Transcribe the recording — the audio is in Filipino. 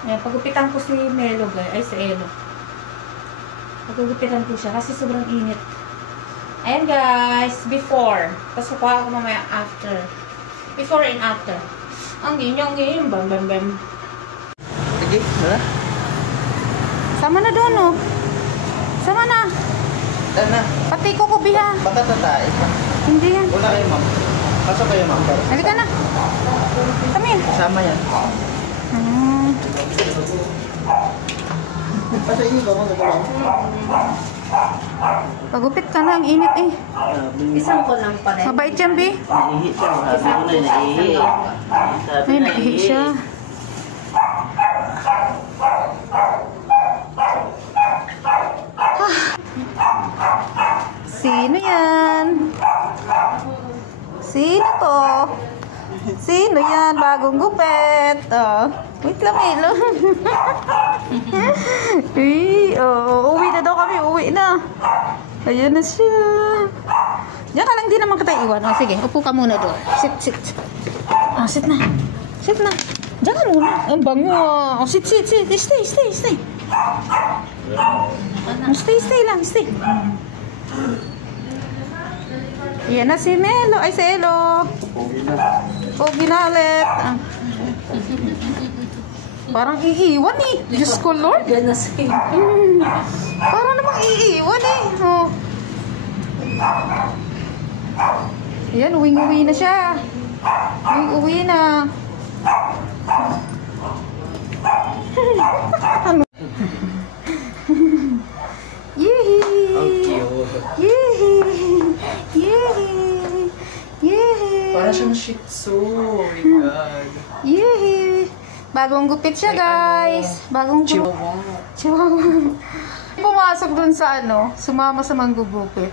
Ayan, pagupitan ko si Melo, guys. Ay, si Elo. Pagupitan ko siya kasi sobrang init. Ayan, guys. Before. Tapos kukuha ako mamaya after. Before and after. Ang ginyong bam bam bam. Sige, wala. Sama na doon, oh. Sama na. Na. Pati ko kubiha. Baka tatay. Hindi yan. Wala kayo, ma'am. Pasok kayo, ma'am. Halika na. Kami. Kasama yan. Pasa iyo ba mga kawan? Pagupit ka na, ang init eh. Isang ko lang pa rin. Mabait yan, Bi. Naihi siya. Sabi ko na naihi. Ay, naihi siya. Sino yan? Sino to? Sino yan? Bagong gupit. Oh. Wait lang, Melo. Uwi na daw kami. Uwi na. Ayan na siya. Diyan ka lang, di naman kita iwan. Oh, sige, upo ka muna doon. Sit. Oh, sit na. Sit na. Diyan ka muna. Ang bango. Oh, sit. Stay. Stay lang. Yan na si Melo. Ay, si Elo. Pogi na ulit. Parang iiwan eh. Diyos ko, Lord. Parang namang iiwan eh. Oh. Yan, uwi na siya. Uwi na. Yehey! Para siyang Shih Tzu. Oh my God. Yehey! Bagong gupit siya, guys. Bagong Chihuahua. Chihuahua. Pumasok dun sa sumama sa manggugupit.